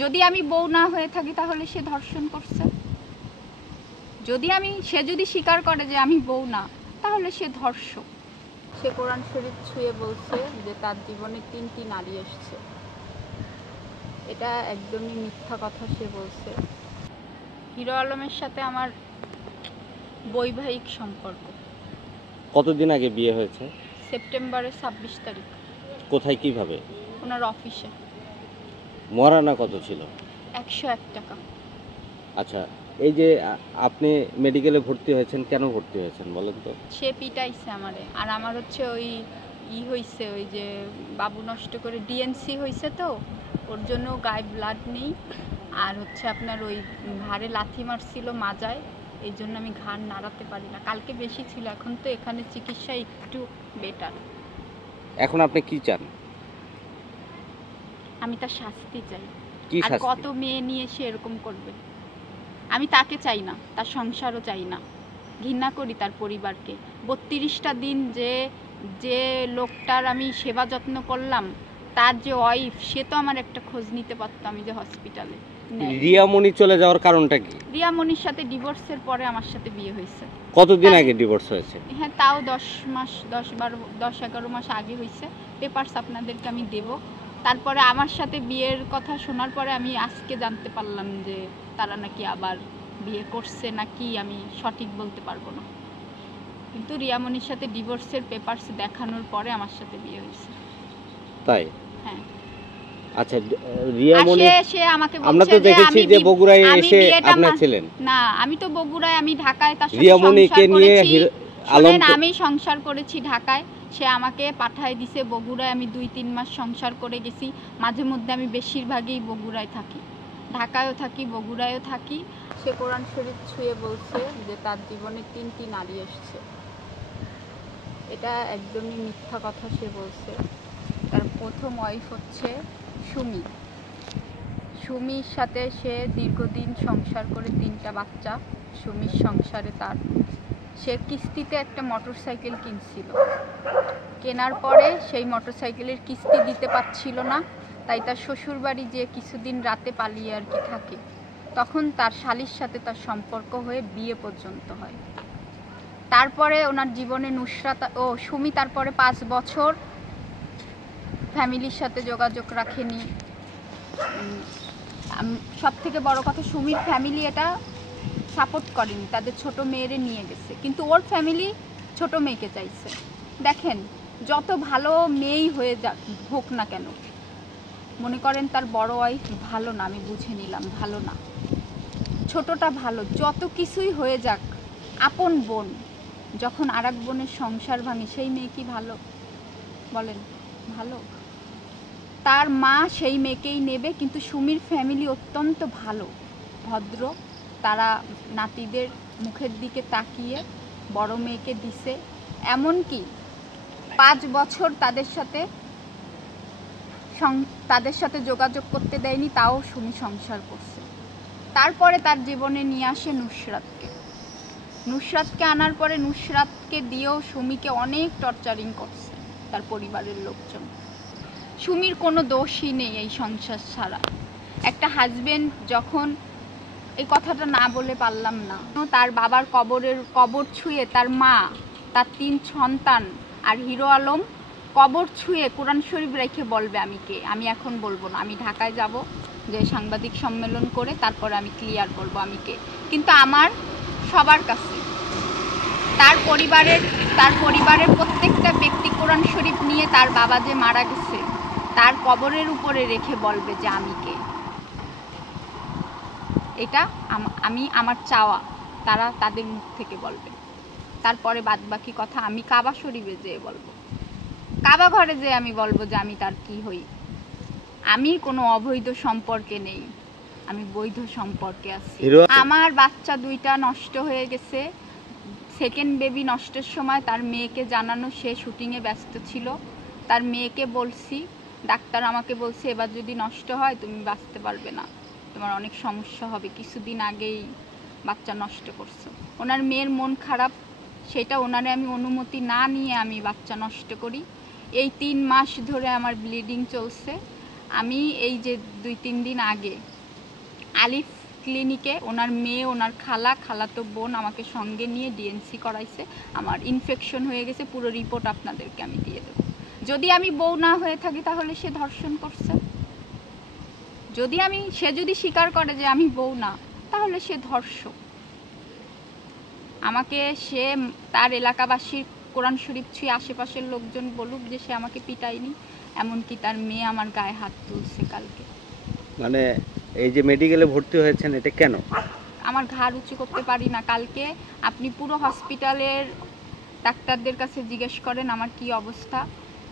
যদি আমি বউ না হয়ে থাকি তাহলে সে ধর্ষণ করছে। সে যদি স্বীকার করে যে আমি বউ না, তাহলে সে ধর্ষক। সে কোরআন শরীফ ছুঁয়ে বলছে যে তার জীবনে 3টি নারী এসছে। এটা একদমই মিথ্যা কথা সে বলছে। হিরো আলমের সাথে আমার বৈবাহিক সম্পর্ক। কতদিন আগে বিয়ে হয়েছে? সেপ্টেম্বরের 26 তারিখ। কোথায়, কিভাবে? ওনার অফিসে। মহারানা কত ছিল? 101 টাকা। আচ্ছা, এই যে আপনি মেডিকেলে ভর্তি হয়েছেন, কেন ভর্তি হয়েছেন বলেন তো? সে পিটাইছে আমারে, আর আমার হচ্ছে ওই হয়েছে, ওই যে বাবু নষ্ট করে ডিএনসি হয়েছে, তো ওর জন্য গায়ে ব্লাড নেই, আর হচ্ছে আপনার ওই ঘাড়ে লাথি মারছিল মাজায়, এই জন্য আমি ঘাড় নাড়াতে পারি না। কালকে বেশি ছিল, এখন তো এখানে চিকিৎসা একটু বেটার। এখন আপনি কি চান? আমি তার শাস্তি চাই। কি আর শাস্তি? কত মেয়ে নিয়ে সে এরকম করবে? আমি তাকে চাই না, তার সংসারও চাই না। ঘৃণা করি তার পরিবারকে। 32টা দিন যে লোকটার আমি সেবা যত্ন করলাম, তার যে ওয়াইফ, সে তো আমার একটা খোঁজ নিতে পারতো আমি যে হসপিটালে। রিয়ামণি চলে যাওয়ার কারণটা কি? রিয়ামণির সাথে ডিভোর্সের পরে আমার সাথে বিয়ে হয়েছে। কতদিন আগে ডিভোর্স হয়েছে? হ্যাঁ, তাও 10-11 মাস আগে হয়েছে। পেপারস আপনাদেরকে আমি দেব। তারপরে আমার সাথে বিয়ের কথা শোনার পরে আমি আজকে জানতে পারলাম যে তারা নাকি আবার বিয়ে করছে, নাকি আমি সঠিক বলতে পারবো না। কিন্তু রিয়ামণির সাথে ডিভোর্সের পেপারস দেখানোর পরে আমার সাথে বিয়ে হয়েছে। তাই? হ্যাঁ। আচ্ছা, রিয়ামণি সে আমাকে বলছে, আমরা তো দেখেছি যে বগুড়ায় এসে আপনি ছিলেন। না, আমি তো বগুড়ায়, আমি ঢাকায় তার সাথে রিয়ামণিকে নিয়ে আমি সংসার করেছি ঢাকায়। সে আমাকে পাঠায় দিছে বগুড়ায়। আমি 2-3 মাস সংসার করে গেছি। মাঝে মধ্যে আমি বেশিরভাগই বগুড়ায় থাকি, ঢাকায়ও থাকি, বগুড়ায়ও থাকি। সে কোরআন শরীফ ছুঁয়ে বলছে যে তার জীবনে 3টি নারী এসছে। এটা একদমই মিথ্যা কথা সে বলছে। তার প্রথম ওয়াইফ হচ্ছে সুমির সাথে সে দীর্ঘদিন সংসার করে 3টা বাচ্চা। সুমির সংসারে সে কিস্তিতে একটা মোটরসাইকেল কিনছিল। কেনার পরে সেই মোটরসাইকেলের কিস্তি দিতে পারছিল না, তাই তার শ্বশুরবাড়ি যে কিছুদিন রাতে পালিয়ে আর কি থাকে। তখন তার শালীর সাথে তার সম্পর্ক হয়ে বিয়ে পর্যন্ত হয়। তারপরে ওনার জীবনে সুমি তারপরে 5 বছর ফ্যামিলির সাথে যোগাযোগ রাখেনি। সব থেকে বড় কথা, সুমির ফ্যামিলি এটা সাপোর্ট করেনি, তাদের ছোট মেয়েরে নিয়ে গেছে, কিন্তু ওর ফ্যামিলি ছোট মেয়েকে চাইছে। দেখেন, যত ভালো মেয়েই হোক না কেন, মনে করেন তার বড় ওয়াইফ ভালো না, আমি বুঝে নিলাম ভালো না, ছোটটা ভালো, যত কিছুই হয়ে যাক, আপন বোন যখন আরেক বোনের সংসার ভাঙে, সেই মেয়ে কি ভালো বলেন? ভালো? তার মা সেই মেয়েকেই নেবে, কিন্তু সুমির ফ্যামিলি অত্যন্ত ভালো, ভদ্র। তারা নাতিদের মুখের দিকে তাকিয়ে বড় মেয়েকে দিছে। এমনকি 5 বছর তাদের সাথে যোগাযোগ করতে দেয়নি, তাও সুমি সংসার করছে। তারপরে তার জীবনে নিয়ে আসে নুসরাতকে আনার পরে নুসরাতকে দিয়েও সুমিকে অনেক টর্চারিং করছে তার পরিবারের লোকজন। সুমির কোনো দোষই নেই এই সংসার ছাড়া। একটা হাজবেন্ড যখন, এই কথাটা না বলে পারলাম না, তার বাবার কবর ছুঁয়ে তার মা, তার 3 সন্তান আর হিরো আলম কবর ছুঁয়ে কোরআন শরীফ রেখে বলবে আমি কে। আমি এখন বলবো না, আমি ঢাকায় যাব, যে সাংবাদিক সম্মেলন করে তারপরে আমি ক্লিয়ার করব আমি কে। কিন্তু আমার সবার কাছে, তার পরিবারের প্রত্যেকটা ব্যক্তি কোরআন শরীফ নিয়ে তার বাবা যে মারা গেছে তার কবরের উপরে রেখে বলবে যে আমি কে। এটা আমার চাওয়া, তারা তাদের মুখ থেকে বলবে। তারপরে বাদবাকি কথা আমি কাবা শরীফে যেয়ে বলবো, কাবা ঘরে যেয়ে আমি বলবো যে আমি তার কি হই। আমি কোনো অবৈধ সম্পর্কে নেই, আমি বৈধ সম্পর্কে আছি। আমার বাচ্চা 2টা নষ্ট হয়ে গেছে। সেকেন্ড বেবি নষ্টের সময় তার মেয়েকে জানানো, সে শুটিংয়ে ব্যস্ত ছিল। তার মেয়েকে বলছি, ডাক্তার আমাকে বলছে এবার যদি নষ্ট হয় তুমি বাঁচতে পারবে না, তোমার অনেক সমস্যা হবে, কিছুদিন আগেই বাচ্চা নষ্ট করছো। ওনার মেয়ের মন খারাপ, সেটা ওনারে আমি অনুমতি না নিয়ে আমি বাচ্চা নষ্ট করি। এই 3 মাস ধরে আমার ব্লিডিং চলছে। আমি এই যে 2-3 দিন আগে আলিফ ক্লিনিকে ওনার মেয়ে, ওনার খালাতো বোন আমাকে সঙ্গে নিয়ে ডিএনসি করাইছে। আমার ইনফেকশন হয়ে গেছে, পুরো রিপোর্ট আপনাদেরকে আমি দিয়ে দেব। যদি আমি বউ না হয়ে থাকি তাহলে সে ধর্ষণ করছে। সে যদি স্বীকার করে যে আমি বউ না, তাহলে সে ধর্ষক। আমাকে সে তার এলাকাবাসীর কোরআন শরীফ ছুঁয়ে আশেপাশের লোকজন বলুক যে সে আমাকে পিটায়নি, এমনকি তার মেয়ে আমার গায়ে হাত তুলছে কালকে। মানে এই যে মেডিকেলে ভর্তি হয়েছেন, এটা কেন? আমার ঘাড় উঁচু করতে পারি না। কালকে আপনি পুরো হসপিটালের ডাক্তারদের কাছে জিজ্ঞেস করেন আমার কি অবস্থা,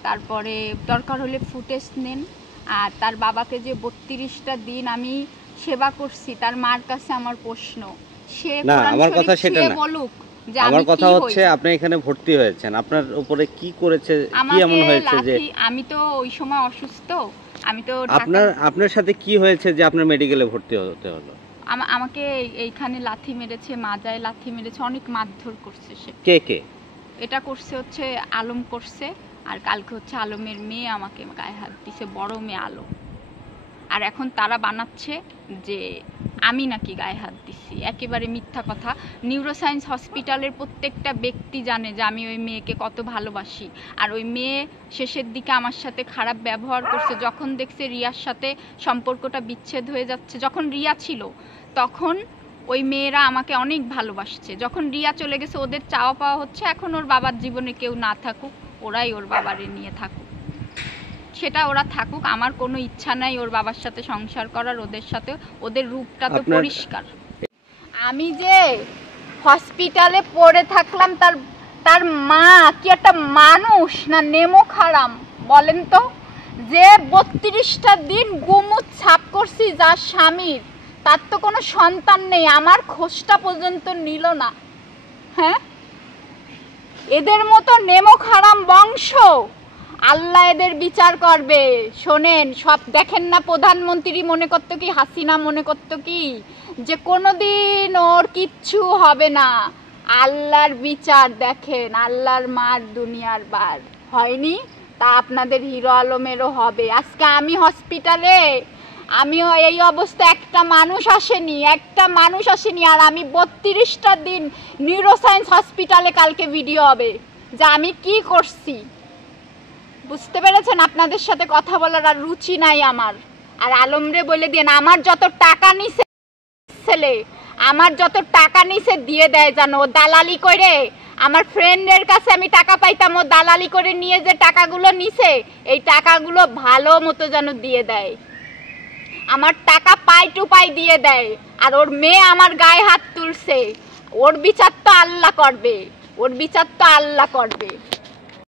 তারপরে দরকার হলে ফুটেজ নেন। আর তার বাবাকে যে 32টা দিন আমি সেবা করছি, তার মার কাছে আমার প্রশ্ন, সে না, আমার কথা সেটা না। বলুক যে আমার কথা হচ্ছে আপনি এখানে ভর্তি হয়েছেন, আপনার উপরে কি করেছে, কি এমন হয়েছে যে? আমি তো ওই সময় অসুস্থ, আমি তো আপনার সাথে কি হয়েছে যে আপনার মেডিকেলে ভর্তি হতে হলো? আমাকে এইখানে লাথি মেরেছে, মাজায় লাথি মেরেছে, অনেক মারধর করছে। সে কে এটা করছে হচ্ছে আলম করছে, আর কালকে হচ্ছে আলমের মেয়ে আমাকে গায়ে হাত দিছে, বড় মেয়ে আলম। আর এখন তারা বানাচ্ছে যে আমি নাকি গায়ে হাত দিছি, একেবারে মিথ্যা কথা। নিউরোসায়েন্স হসপিটালের প্রত্যেকটা ব্যক্তি জানে যে আমি ওই মেয়েকে কত ভালোবাসি। আর ওই মেয়ে শেষের দিকে আমার সাথে খারাপ ব্যবহার করছে, যখন দেখছে রিয়ার সাথে সম্পর্কটা বিচ্ছেদ হয়ে যাচ্ছে। যখন রিয়া ছিল তখন ওই মেয়েরা আমাকে অনেক ভালোবাসছে, যখন রিয়া চলে গেছে ওদের চাওয়া পাওয়া হচ্ছে এখন ওর বাবার জীবনে কেউ না থাকুক, ওরাই ওর বাবারে নিয়ে থাকুক, সেটা ওরা থাকুক। আমার কোনো ইচ্ছা নাই ওর বাবার সাথে সংসার করার, ওদের সাথে। ওদের রূপটা তো পরিষ্কার। আমি যে হসপিটালে পড়ে থাকলাম, তার মা কি একটা মানুষ না নেমো খারাম বলেন তো? যে 32টা দিন গুমুট ছাপ করছি যার স্বামীর, তার তো কোনো সন্তান নেই, আমার খোঁজটা পর্যন্ত নিল না। হ্যাঁ, এদের মতো নেমো খারাম বংশ, আল্লাহ এদের বিচার করবে। শোনেন, সব দেখেন না, প্রধানমন্ত্রী মনে করতো কি, হাসিনা মনে করতো কি যে কোনোদিন ওর কিচ্ছু হবে না। আল্লাহর বিচার দেখেন, আল্লাহর মার দুনিয়ার বার হয়নি, তা আপনাদের হিরো আলমেরও হবে। আজকে আমি হসপিটালে, আমিও এই অবস্থা, একটা মানুষ আসেনি। আর আমি 32টা দিন নিউরোসায়েন্স হসপিটালে, কালকে ভিডিও হবে যে আমি কি করছি। বুঝতে পেরেছেন? আপনাদের সাথে কথা বলার আর রুচি নাই আমার। আর আলমরে বলে দিন, আমার যত টাকা নিছে ছেলে, আমার যত টাকা নিছে দিয়ে দেয় জানো, ও দালালি করে। আমার ফ্রেন্ডের কাছে আমি টাকা পাইতাম, ও দালালি করে নিয়ে যে টাকাগুলো নিছে, এই টাকাগুলো ভালো মতো যেন দিয়ে দেয়। আমার টাকা পাই টু পাই দিয়ে দেয়। আর ওর মেয়ে আমার গায়ে হাত তুলছে, ওর বিচার তো আল্লাহ করবে।